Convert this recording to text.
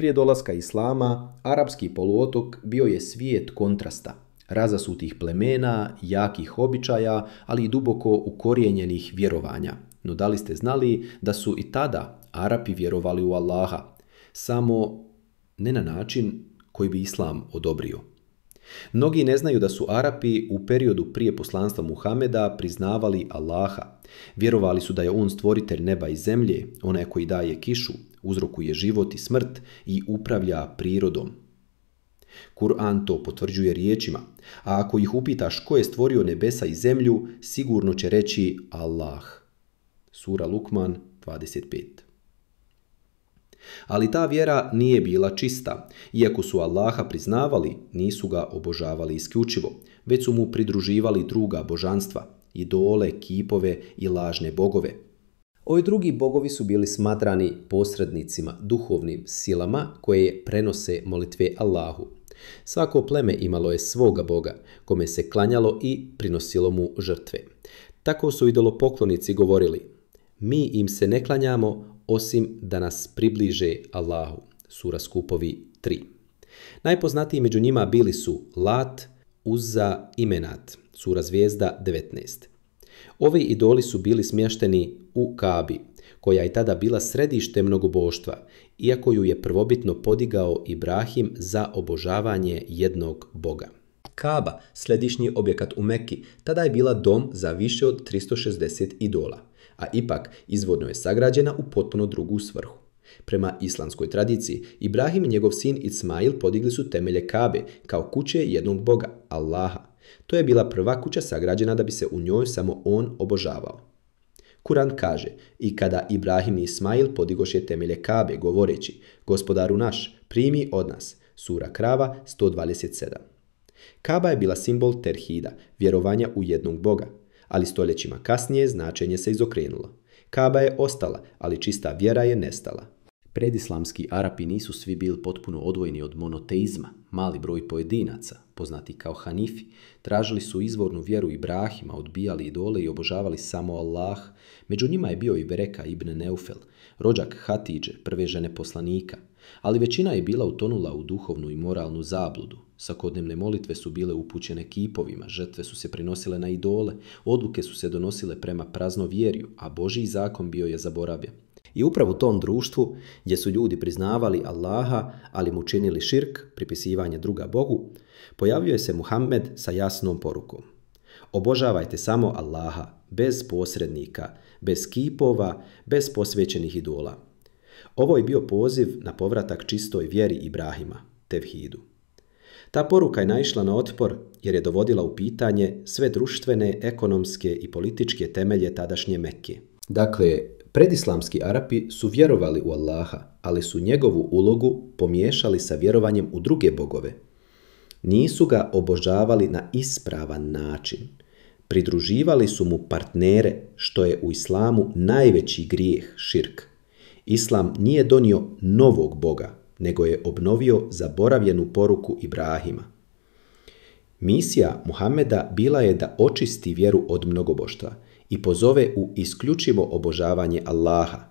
Prije dolaska Islama, arapski poluotok bio je svijet kontrasta, razasutih plemena, jakih običaja, ali i duboko ukorijenjenih vjerovanja. No da li ste znali da su i tada Arapi vjerovali u Allaha, samo ne na način koji bi Islam odobrio? Mnogi ne znaju da su Arapi u periodu prije poslanstva Muhameda priznavali Allaha. Vjerovali su da je on stvoritelj neba i zemlje, onaj koji daje kišu, uzrokuje život i smrt i upravlja prirodom. Kur'an to potvrđuje riječima, a ako ih upitaš ko je stvorio nebesa i zemlju, sigurno će reći Allah. Sura Lukman 25. Ali ta vjera nije bila čista. Iako su Allaha priznavali, nisu ga obožavali isključivo, već su mu pridruživali druga božanstva, idole, kipove i lažne bogove. Ovi drugi bogovi su bili smatrani posrednicima, duhovnim silama koje prenose molitve Allahu. Svako pleme imalo je svoga boga, kome se klanjalo i prinosilo mu žrtve. Tako su idolopoklonici govorili: mi im se ne klanjamo osim da nas približe Allahu. Sura Skupovi 3. Najpoznatiji među njima bili su Lat, Uzza i Menat. Sura Zvijezda 19. Ovi idoli su bili smješteni u Kabi, koja je tada bila središte mnogoboštva, iako ju je prvobitno podigao Ibrahim za obožavanje jednog boga. Kaba, središnji objekat u Mekki, tada je bila dom za više od 360 idola, a ipak izvorno je sagrađena u potpuno drugu svrhu. Prema islamskoj tradiciji, Ibrahim i njegov sin Ismail podigli su temelje Kabe kao kuće jednog boga, Allaha. To je bila prva kuća sagrađena da bi se u njoj samo on obožavao. Kur'an kaže: i kada Ibrahim i Ismail podigoše temelje Kabe, govoreći: Gospodaru naš, primi od nas. Sura Krava 127. Kaba je bila simbol terhida, vjerovanja u jednog boga, ali stoljećima kasnije značenje se izokrenulo. Kaba je ostala, ali čista vjera je nestala. Predislamski Arapi nisu svi bili potpuno odvojeni od monoteizma. Mali broj pojedinaca, poznati kao Hanifi, tražili su izvornu vjeru Ibrahima, odbijali idole i obožavali samo Allah. Među njima je bio i Bereka ibn Neufel, rođak Hatidže, prve žene poslanika. Ali većina je bila utonula u duhovnu i moralnu zabludu. Svakodnevne molitve su bile upućene kipovima, žrtve su se prinosile na idole, odluke su se donosile prema praznovjerju, a Božji zakon bio je zaboravljen. I upravo u tom društvu, gdje su ljudi priznavali Allaha, ali mu činili širk, pripisivanje druga Bogu, pojavio je se Muhammed sa jasnom porukom: obožavajte samo Allaha, bez posrednika, bez kipova, bez posvećenih idola. Ovo je bio poziv na povratak čistoj vjeri Ibrahima, tevhidu. Ta poruka je naišla na otpor jer je dovodila u pitanje sve društvene, ekonomske i političke temelje tadašnje Mekke. Dakle, predislamski Arapi su vjerovali u Allaha, ali su njegovu ulogu pomiješali sa vjerovanjem u druge bogove. Nisu ga obožavali na ispravan način. Pridruživali su mu partnere, što je u islamu najveći grijeh, širk. Islam nije donio novog boga, nego je obnovio zaboravljenu poruku Ibrahima. Misija Muhameda bila je da očisti vjeru od mnogoboštva i pozove u isključivo obožavanje Allaha.